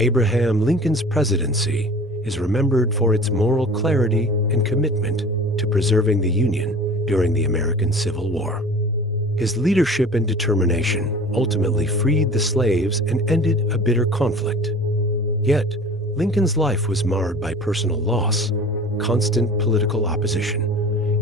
Abraham Lincoln's presidency is remembered for its moral clarity and commitment to preserving the Union during the American Civil War. His leadership and determination ultimately freed the slaves and ended a bitter conflict. Yet, Lincoln's life was marred by personal loss, constant political opposition,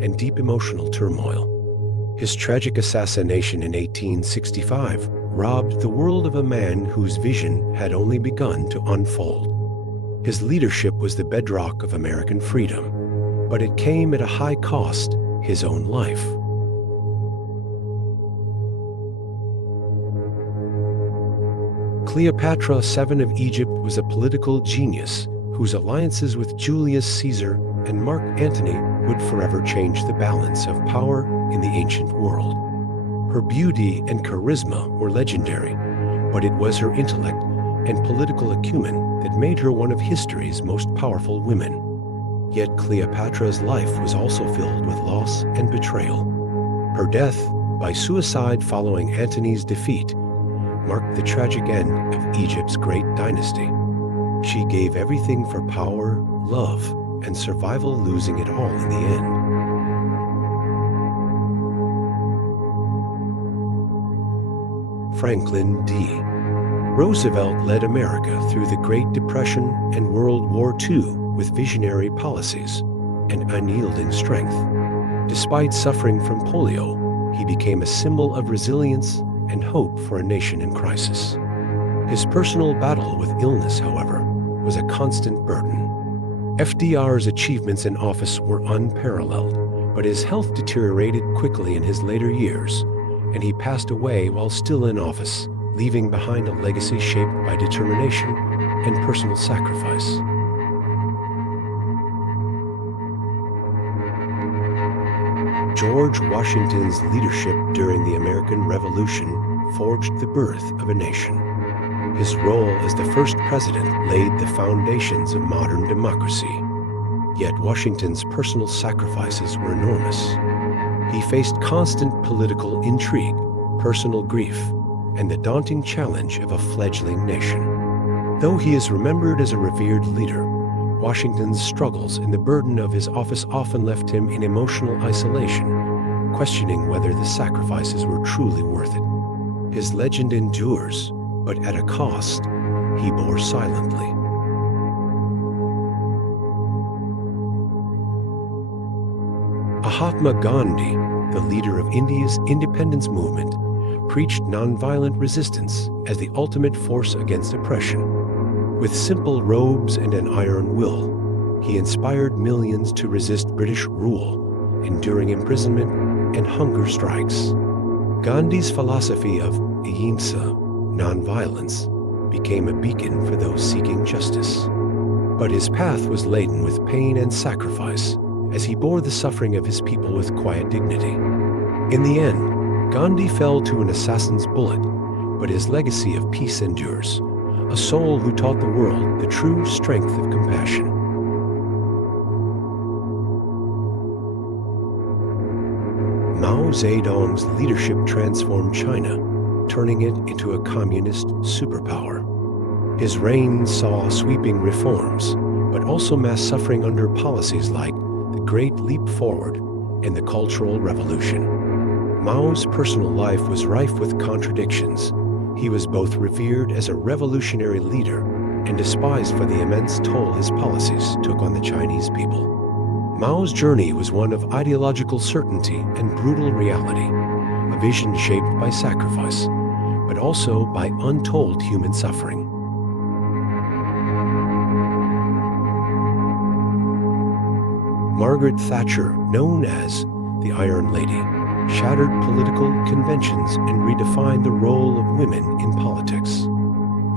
and deep emotional turmoil. His tragic assassination in 1865 robbed the world of a man whose vision had only begun to unfold. His leadership was the bedrock of American freedom, but it came at a high cost, his own life. Cleopatra VII of Egypt was a political genius whose alliances with Julius Caesar and Mark Antony would forever change the balance of power in the ancient world. Her beauty and charisma were legendary, but it was her intellect and political acumen that made her one of history's most powerful women. Yet Cleopatra's life was also filled with loss and betrayal. Her death, by suicide following Antony's defeat, marked the tragic end of Egypt's great dynasty. She gave everything for power, love, and survival, losing it all in the end. Franklin D. Roosevelt led America through the Great Depression and World War II with visionary policies and unyielding strength. Despite suffering from polio, he became a symbol of resilience and hope for a nation in crisis. His personal battle with illness, however, was a constant burden. FDR's achievements in office were unparalleled, but his health deteriorated quickly in his later years, and he passed away while still in office, leaving behind a legacy shaped by determination and personal sacrifice. George Washington's leadership during the American Revolution forged the birth of a nation. His role as the first president laid the foundations of modern democracy. Yet Washington's personal sacrifices were enormous. He faced constant political intrigue, personal grief, and the daunting challenge of a fledgling nation. Though he is remembered as a revered leader, Washington's struggles and the burden of his office often left him in emotional isolation, questioning whether the sacrifices were truly worth it. His legend endures, but at a cost he bore silently. Mahatma Gandhi, the leader of India's independence movement, preached nonviolent resistance as the ultimate force against oppression. With simple robes and an iron will, he inspired millions to resist British rule, enduring imprisonment and hunger strikes. Gandhi's philosophy of ahimsa, nonviolence, became a beacon for those seeking justice. But his path was laden with pain and sacrifice, as he bore the suffering of his people with quiet dignity. In the end, Gandhi fell to an assassin's bullet, but his legacy of peace endures, a soul who taught the world the true strength of compassion. Mao Zedong's leadership transformed China, turning it into a communist superpower. His reign saw sweeping reforms, but also mass suffering under policies like the Great Leap Forward and the Cultural Revolution. Mao's personal life was rife with contradictions. He was both revered as a revolutionary leader and despised for the immense toll his policies took on the Chinese people. Mao's journey was one of ideological certainty and brutal reality, a vision shaped by sacrifice, but also by untold human suffering. Margaret Thatcher, known as the Iron Lady, shattered political conventions and redefined the role of women in politics.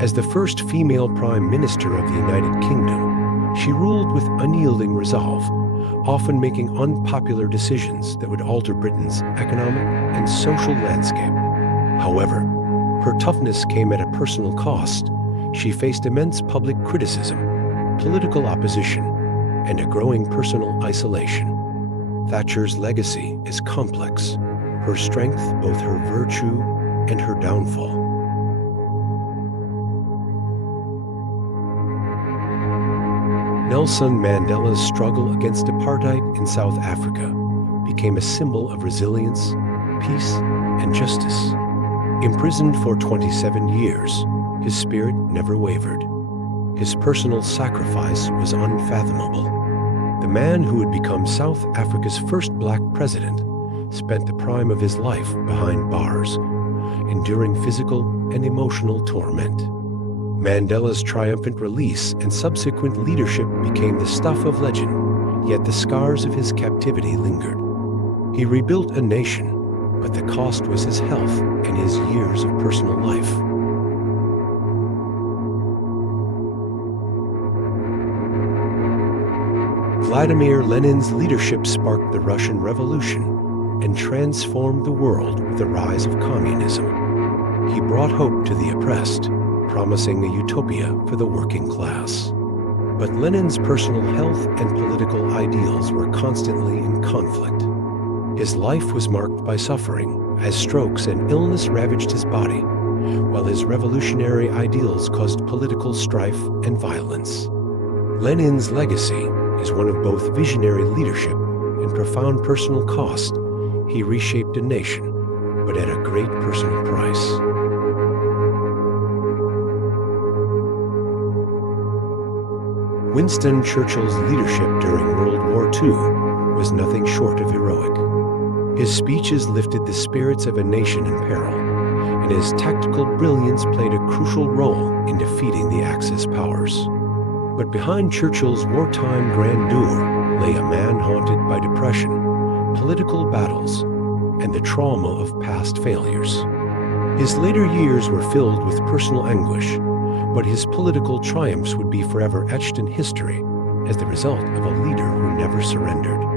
As the first female Prime Minister of the United Kingdom, she ruled with unyielding resolve, often making unpopular decisions that would alter Britain's economic and social landscape. However, her toughness came at a personal cost. She faced immense public criticism, political opposition, and a growing personal isolation. Thatcher's legacy is complex, her strength both her virtue and her downfall. Nelson Mandela's struggle against apartheid in South Africa became a symbol of resilience, peace, and justice. Imprisoned for 27 years, his spirit never wavered. His personal sacrifice was unfathomable. The man who would become South Africa's first black president spent the prime of his life behind bars, enduring physical and emotional torment. Mandela's triumphant release and subsequent leadership became the stuff of legend, yet the scars of his captivity lingered. He rebuilt a nation, but the cost was his health and his years of personal life. Vladimir Lenin's leadership sparked the Russian Revolution and transformed the world with the rise of communism. He brought hope to the oppressed, promising a utopia for the working class. But Lenin's personal health and political ideals were constantly in conflict. His life was marked by suffering, as strokes and illness ravaged his body, while his revolutionary ideals caused political strife and violence. Lenin's legacy is one of both visionary leadership and profound personal cost. He reshaped a nation, but at a great personal price. Winston Churchill's leadership during World War II was nothing short of heroic. His speeches lifted the spirits of a nation in peril, and his tactical brilliance played a crucial role in defeating the Axis powers. But behind Churchill's wartime grandeur lay a man haunted by depression, political battles, and the trauma of past failures. His later years were filled with personal anguish, but his political triumphs would be forever etched in history as the result of a leader who never surrendered.